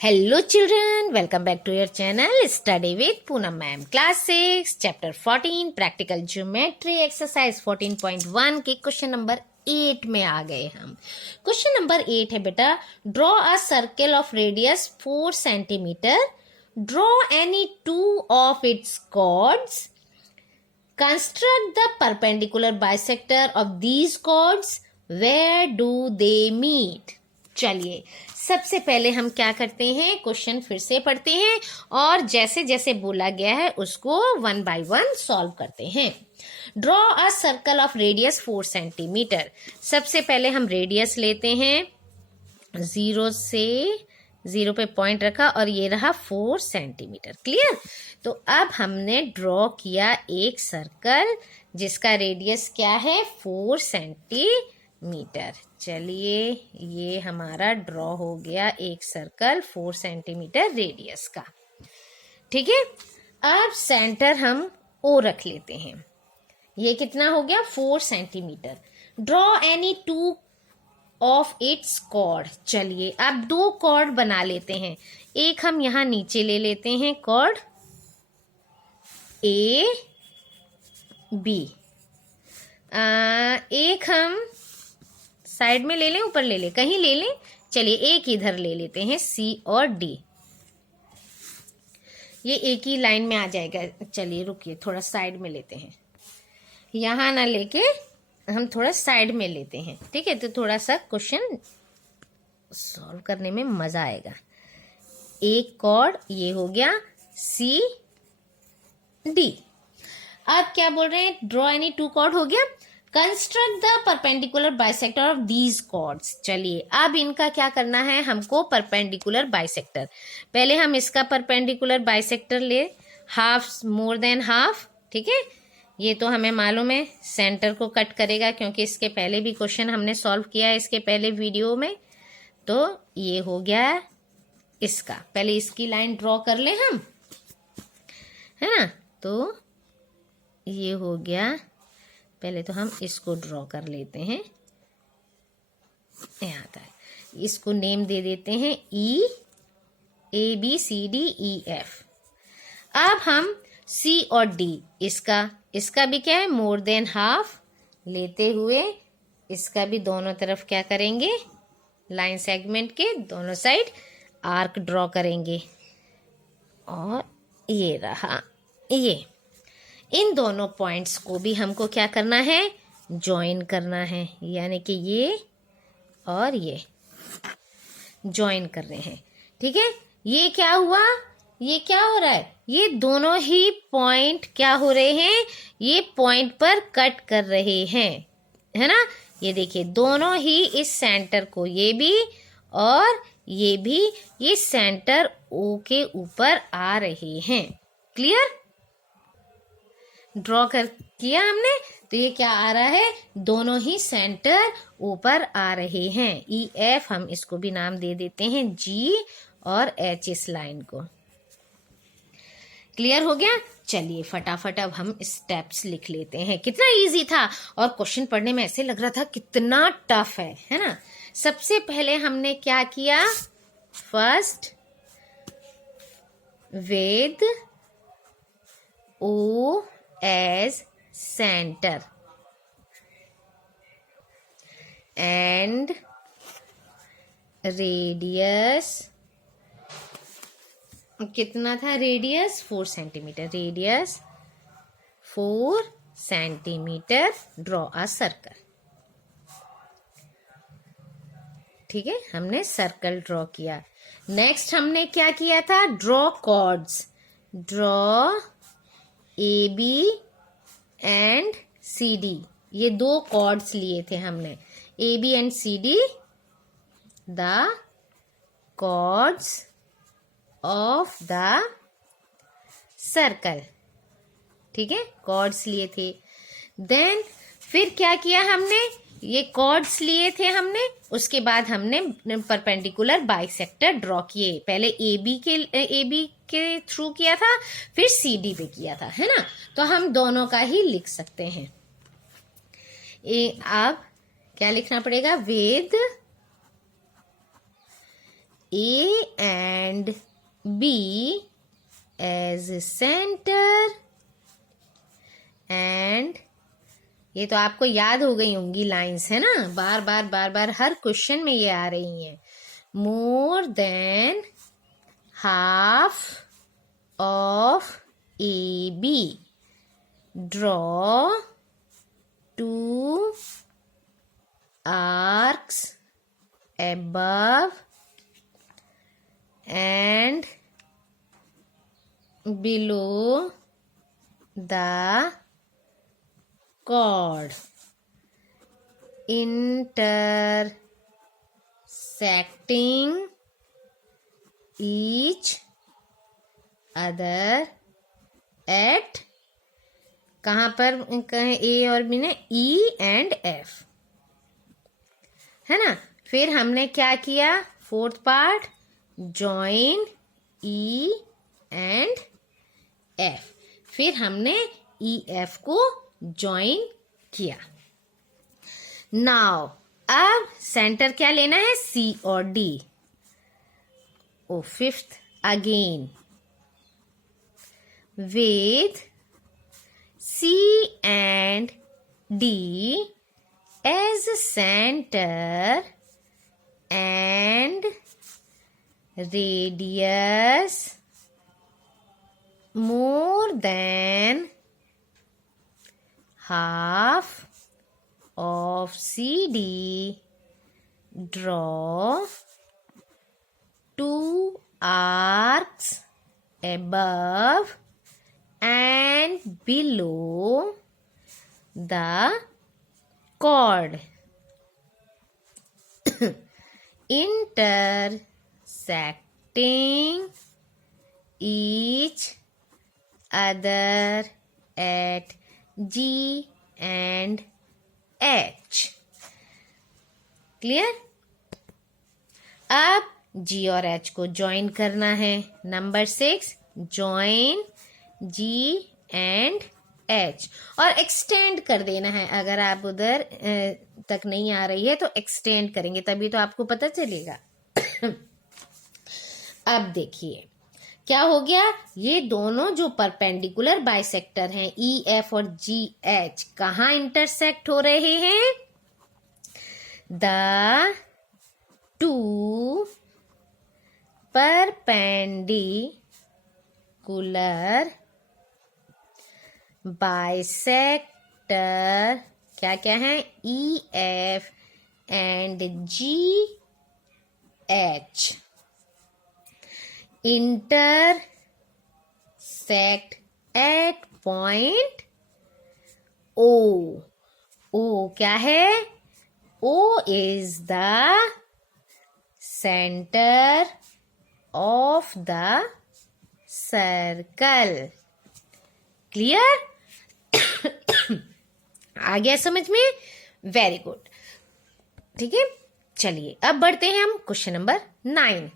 Hello children, welcome back to your channel Study with Poonam Ma'am. Class 6, Chapter 14, Practical Geometry Exercise 14.1 के question number 8 में आ गए हम। Question number 8 है बेटा, draw a circle of radius 4 centimetre, draw any two of it's chords, construct the perpendicular bisector of these chords, where do they meet? चलिए सबसे पहले हम क्या करते हैं, क्वेश्चन फिर से पढ़ते हैं और जैसे जैसे बोला गया है उसको 1 by 1 सॉल्व करते हैं। Draw a circle of radius 4 centimetre. सबसे पहले हम रेडियस लेते हैं, 0 से 0 पे पॉइंट रखा और ये रहा 4 सेंटीमीटर। क्लियर? तो अब हमने ड्रॉ किया एक सर्कल जिसका रेडियस क्या है, 4 सेंटीमीटर। चलिए ये हमारा ड्रॉ हो गया एक सर्कल 4 सेंटीमीटर रेडियस का। ठीक है, अब सेंटर हम ओ रख लेते हैं। ये कितना हो गया, 4 centimetre. Draw any two of its chord. चलिए अब 2 कॉर्ड बना लेते हैं। एक हम यहां नीचे ले लेते हैं कॉर्ड ए बी, एक हम साइड में ले लें, ऊपर ले लें, कहीं ले लें। चलिए एक इधर ले लेते हैं सी और डी, ये एक ही लाइन में आ जाएगा। चलिए रुकिए, थोड़ा साइड में लेते हैं, यहां ना लेके हम थोड़ा साइड में लेते हैं। ठीक है, तो थोड़ा सा क्वेश्चन सॉल्व करने में मजा आएगा। एक कॉर्ड ये हो गया सी डी। अब क्या बोल रहे हैं, ड्रॉ एनी टू कॉर्ड हो गया, construct the perpendicular bisector of these chords. चलिए अब इनका क्या करना है हमको, परपेंडिकुलर बाइसेक्टर। पहले हम इसका परपेंडिकुलर बाइसेक्टर ले, हाफ मोर देन हाफ। ठीक है, ये तो हमें मालूम है सेंटर को कट करेगा, क्योंकि इसके पहले भी क्वेश्चन हमने सॉल्व किया है इसके पहले वीडियो में। तो ये हो गया इसका, पहले इसकी लाइन ड्रॉ कर ले हम, है ना। तो ये हो गया, पहले तो हम इसको ड्रॉ कर लेते हैं। यहाँ तक इसको नेम दे देते हैं E, A B C D E F. अब हम सी और डी, इसका भी क्या है, मोर देन हाफ लेते हुए इसका भी दोनों तरफ क्या करेंगे, लाइन सेगमेंट के दोनों साइड आर्क ड्रॉ करेंगे। और ये रहा ये, इन दोनों पॉइंट्स को भी हमको क्या करना है, ज्वाइन करना है। यानी कि ये और ये ज्वाइन कर रहे हैं। ठीक है, ये क्या हुआ, ये क्या हो रहा है, ये दोनों ही पॉइंट क्या हो रहे हैं, ये पॉइंट पर कट कर रहे हैं, है ना। ये देखिए दोनों ही इस सेंटर को, ये भी और ये भी, ये सेंटर ओ के ऊपर आ रहे हैं। क्लियर? ड्रॉ कर किया हमने, तो ये क्या आ रहा है, दोनों ही सेंटर ऊपर आ रहे हैं। ई एफ हम इसको भी नाम दे देते हैं, जी और एच इस लाइन को। क्लियर हो गया? चलिए फटाफट अब हम स्टेप्स लिख लेते हैं। कितना इजी था और क्वेश्चन पढ़ने में ऐसे लग रहा था कितना टफ है ना। सबसे पहले हमने क्या किया, first with O as center and radius, कितना था radius, 4 centimetre, radius 4 centimetre, draw a circle. ठीक है, हमने सर्कल ड्रॉ किया। नेक्स्ट हमने क्या किया था, draw chords, draw A B and C D, ये 2 कॉर्ड्स लिए थे हमने, A B and C D, the chords of the circle. ठीक है, कॉर्ड्स लिए थे। देन फिर क्या किया हमने, ये कॉर्ड्स लिए थे हमने, उसके बाद हमने परपेंडिकुलर बाइसेक्टर ड्रॉ किए। पहले ए बी के थ्रू किया था, फिर सी डी पे किया था, है ना। तो हम दोनों का ही लिख सकते हैं। अब क्या लिखना पड़ेगा, with A and and B as center and ये तो आपको याद हो गई होंगी लाइंस, है ना, बार बार हर क्वेश्चन में ये आ रही हैं. More than half of AB. Draw two arcs above and below the chord, intersecting each other at कहाँ पर कहें ए और बी ने ई एंड एफ, है ना. फिर हमने क्या किया, fourth part, join E and F. फिर हमने ई एफ को जॉइन किया. नाउ अब सेंटर क्या लेना है, सी और D. O fifth again with C and D as center and radius more than half of CD, draw two arcs above and below the chord, intersecting each other at G and H. Clear. अब G और H को join करना है. Number 6, join G and H और extend कर देना है. अगर आप उधर तक नहीं आ रही है तो एक्सटेंड करेंगे, तभी तो आपको पता चलेगा. अब देखिए क्या हो गया, ये दोनों जो परपेंडिकुलर बाइसेक्टर हैं ई एफ और जी एच कहाँ इंटरसेक्ट हो रहे हैं, द टू परपेंडिकुलर बाइसेक्टर क्या क्या है, E F and ji H intersect at point O. O क्या है, O is the center of the circle. Clear? आ गया समझ में? Very good. ठीक है, चलिए अब बढ़ते हैं हम question number 9.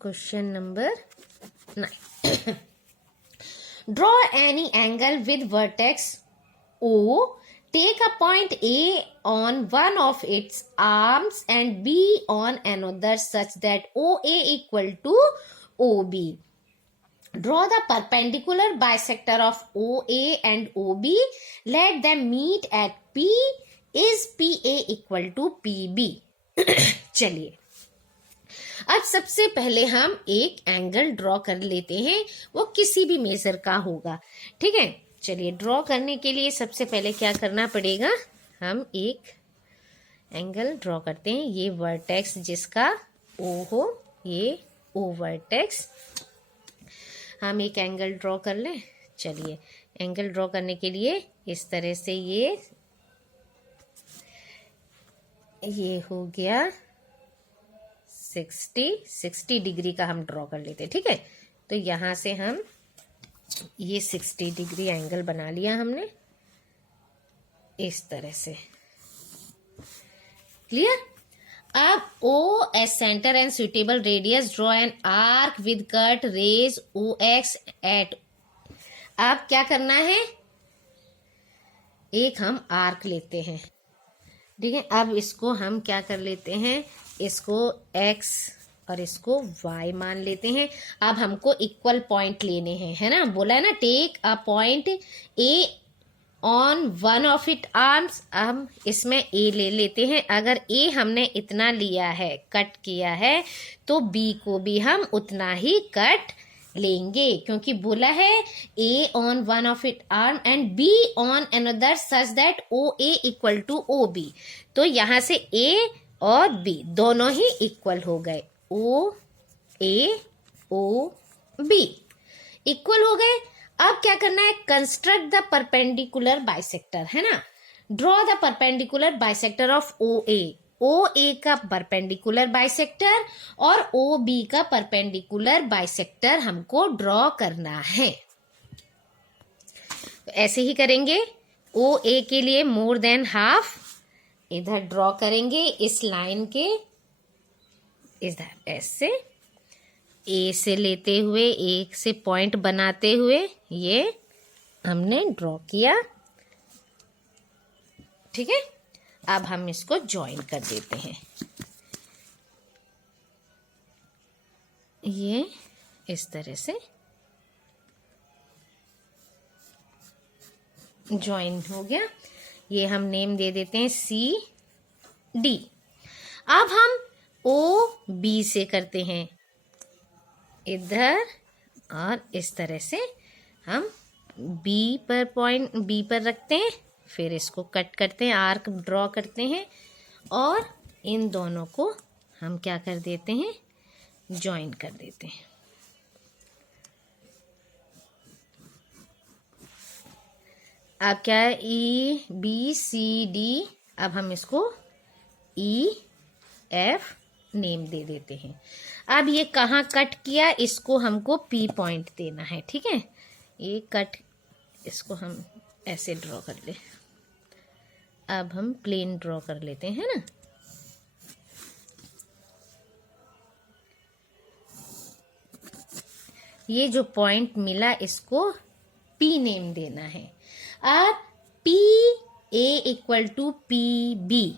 Question number 9. Draw any angle with vertex O. Take a point A on one of its arms and B on another such that OA equal to OB. Draw the perpendicular bisector of OA and OB. Let them meet at P. Is PA equal to PB? चलिए अब सबसे पहले हम एक angle draw कर लेते हैं, वो किसी भी मेजर का होगा. ठीक है, चलिए ड्रॉ करने के लिए सबसे पहले क्या करना पड़ेगा, हम एक एंगल ड्रॉ करते हैं. ये वर्टेक्स जिसका O हो, ये O वर्टेक्स. हम एक एंगल ड्रॉ कर लें. चलिए एंगल ड्रॉ करने के लिए इस तरह से ये हो गया 60 डिग्री का हम ड्रॉ कर लेते हैं. ठीक है, तो यहां से हम ये 60 डिग्री एंगल बना लिया हमने इस तरह से. क्लियर. अब O as center and suitable radius, draw an arc with cut rays OX at. अब क्या करना है, एक हम आर्क लेते हैं. ठीक है, अब इसको हम क्या कर लेते हैं, इसको X और इसको y मान लेते हैं। अब हमको इक्वल पॉइंट लेने हैं, है ना, बोला है ना, take a point A on one of it arms. हम इसमें ए ले लेते हैं। अगर ए हमने इतना लिया है, कट किया है, तो बी को भी हम उतना ही कट लेंगे, क्योंकि बोला है A on one of it arm and B on another such that O A equal to O B. तो यहां से ए और बी दोनों ही इक्वल हो गए, ओ ए ओ बी इक्वल हो गए। अब क्या करना है, कंस्ट्रक्ट द परपेंडिकुलर बाइसेक्टर, है ना, draw the perpendicular bisector of O A का परपेंडिकुलर बाइसेक्टर और ओ बी का परपेंडिकुलर बाइसेक्टर हमको ड्रॉ करना है। तो ऐसे ही करेंगे। ओ ए के लिए मोर देन हाफ इधर ड्रॉ करेंगे, इस लाइन के इधर ऐसे ए से लेते हुए, एक से पॉइंट बनाते हुए ये हमने ड्रॉ किया। ठीक है, अब हम इसको ज्वाइन कर देते हैं। ये इस तरह से ज्वाइन हो गया। ये हम नेम दे देते हैं सी डी। अब हम ओ बी से करते हैं, इधर और इस तरह से हम बी पर पॉइंट बी पर रखते हैं, फिर इसको कट करते हैं, आर्क ड्रॉ करते हैं और इन दोनों को हम क्या कर देते हैं, ज्वाइन कर देते हैं। अब क्या है, ई बी सी डी। अब हम इसको ई एफ नेम दे देते हैं। अब ये कहाँ कट किया, इसको हमको पी पॉइंट देना है। ठीक है, ये कट, इसको हम ऐसे ड्रॉ कर ले। अब हम प्लेन ड्रॉ कर लेते हैं ना। ये जो पॉइंट मिला इसको पी नेम देना है। अब P A equal to P B,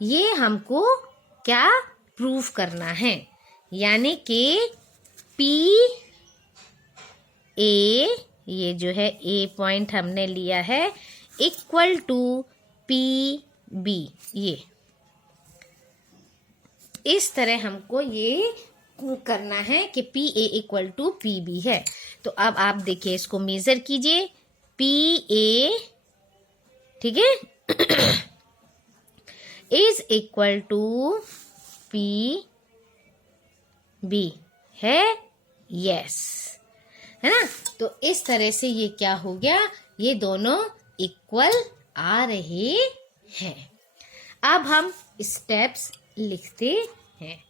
ये हमको क्या प्रूफ करना है, यानी कि पी ए, ये जो है ए पॉइंट हमने लिया है, इक्वल टू पी बी। ये इस तरह हमको ये करना है कि P A equal to P B है। तो अब आप देखिए, इसको मेजर कीजिए, पी ए, ठीक है, is equal to P B है, यस, है ना। तो इस तरह से ये क्या हो गया, ये दोनों इक्वल आ रहे हैं। अब हम स्टेप्स लिखते हैं।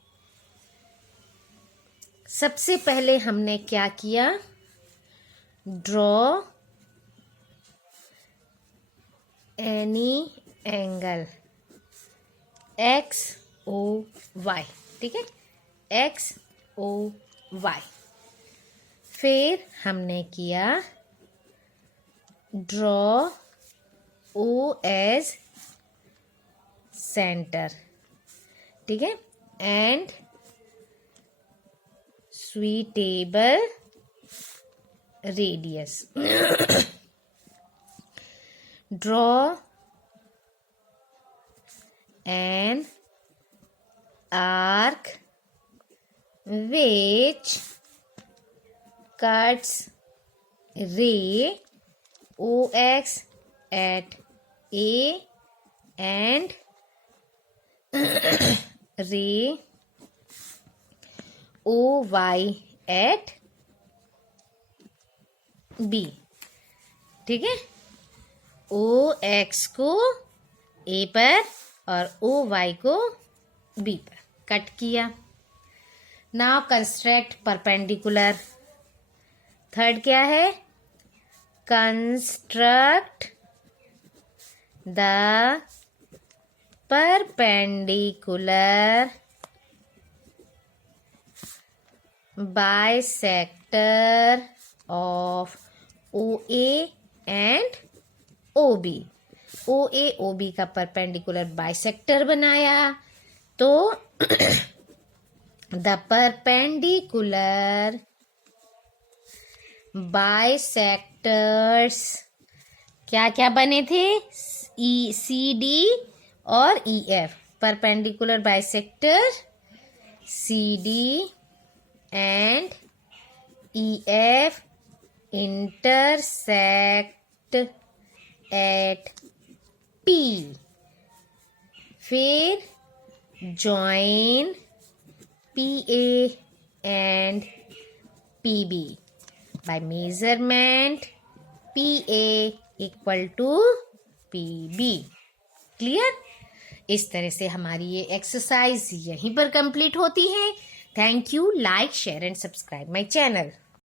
सबसे पहले हमने क्या किया, draw any angle X O Y, ठीक है, एक्स ओ वाई। फिर हमने किया ड्रॉ ओ एज सेंटर, ठीक है, and suitable radius. Draw an arc which cuts ray OX at A and ray OY at B, ठीक है। OX को A पर और OY को B पर कट किया। Now construct perpendicular. थर्ड क्या है, construct the perpendicular bisector of OA and OB। OA OB का परपेंडिकुलर बाइसेक्टर बनाया, तो द परपेंडिकुलर बाइसेक्टर्स क्या क्या बने थे? सी डी और E F. Perpendicular bisector C D and E F intersect at P. फिर join PA and PB by measurement PA equal to PB. Clear? इस तरह से हमारी ये एक्सरसाइज यहीं पर कंप्लीट होती है. Thank you. Like, share and subscribe my channel.